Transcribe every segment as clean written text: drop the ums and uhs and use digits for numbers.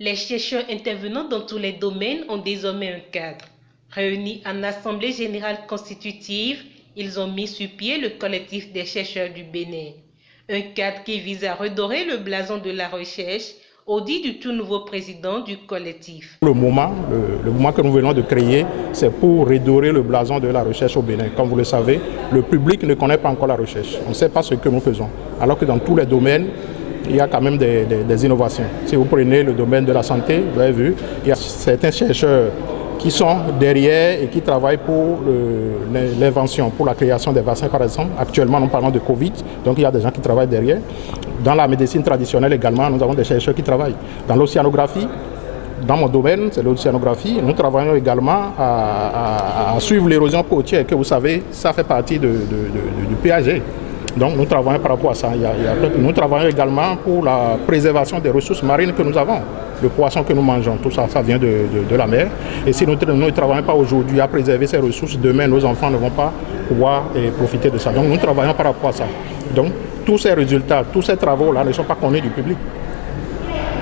Les chercheurs intervenant dans tous les domaines ont désormais un cadre. Réunis en assemblée générale constitutive, ils ont mis sur pied le collectif des chercheurs du Bénin. Un cadre qui vise à redorer le blason de la recherche, au dit du tout nouveau président du collectif. Le mouvement que nous venons de créer, c'est pour redorer le blason de la recherche au Bénin. Comme vous le savez, le public ne connaît pas encore la recherche. On ne sait pas ce que nous faisons. Alors que dans tous les domaines, il y a quand même des innovations. Si vous prenez le domaine de la santé, vous avez vu, il y a certains chercheurs qui sont derrière et qui travaillent pour l'invention, pour la création des vaccins par exemple. Actuellement, nous parlons de Covid, donc il y a des gens qui travaillent derrière. Dans la médecine traditionnelle également, nous avons des chercheurs qui travaillent. Dans l'océanographie, dans mon domaine, c'est l'océanographie, nous travaillons également à suivre l'érosion côtière, que vous savez, ça fait partie du PAG. Donc nous travaillons par rapport à ça. Nous travaillons également pour la préservation des ressources marines que nous avons. Le poisson que nous mangeons, tout ça, ça vient de la mer. Et si nous ne travaillons pas aujourd'hui à préserver ces ressources, demain nos enfants ne vont pas pouvoir profiter de ça. Donc nous travaillons par rapport à ça. Donc tous ces résultats, tous ces travaux-là ne sont pas connus du public.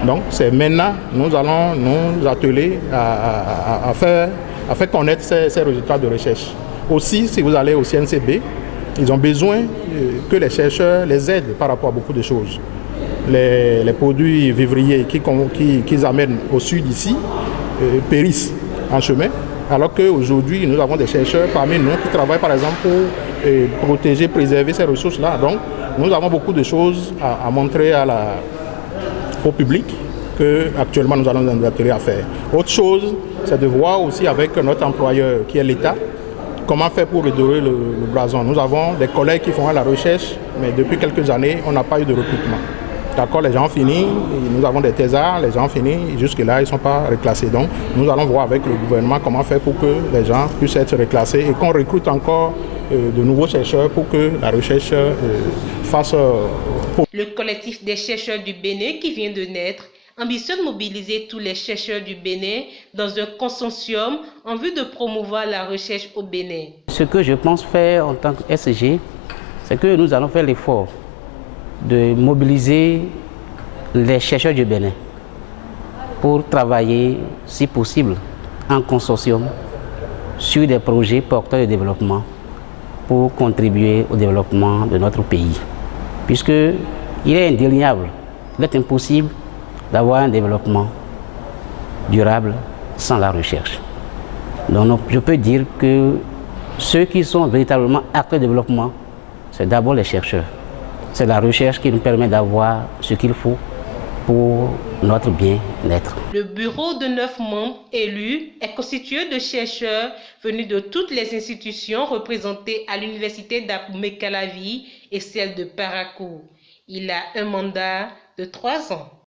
Donc c'est maintenant nous allons nous atteler à faire connaître ces résultats de recherche. Aussi, si vous allez au CNCB, ils ont besoin que les chercheurs les aident par rapport à beaucoup de choses. Les produits vivriers qu'ils amènent au sud ici périssent en chemin, alors qu'aujourd'hui nous avons des chercheurs parmi nous qui travaillent par exemple pour protéger, préserver ces ressources-là. Donc nous avons beaucoup de choses à montrer au public que actuellement nous allons nous atteler à faire. Autre chose, c'est de voir aussi avec notre employeur qui est l'État, comment faire pour redorer le blason. Nous avons des collègues qui font la recherche, mais depuis quelques années, on n'a pas eu de recrutement. D'accord, les gens ont fini, nous avons des thésards, les gens ont fini, jusque-là, ils ne sont pas reclassés. Donc, nous allons voir avec le gouvernement comment faire pour que les gens puissent être reclassés et qu'on recrute encore de nouveaux chercheurs pour que la recherche fasse... Le collectif des chercheurs du Bénin qui vient de naître ambitionne mobiliser tous les chercheurs du Bénin dans un consortium en vue de promouvoir la recherche au Bénin. Ce que je pense faire en tant que SG, c'est que nous allons faire l'effort de mobiliser les chercheurs du Bénin pour travailler, si possible, en consortium sur des projets porteurs de développement pour contribuer au développement de notre pays. Puisqu'il est indéniable, il est impossible d'avoir un développement durable sans la recherche. Donc je peux dire que ceux qui sont véritablement acteurs de développement, c'est d'abord les chercheurs. C'est la recherche qui nous permet d'avoir ce qu'il faut pour notre bien-être. Le bureau de 9 membres élus est constitué de chercheurs venus de toutes les institutions représentées à l'université d'Abomey-Calavi et celle de Parakou. Il a un mandat de 3 ans.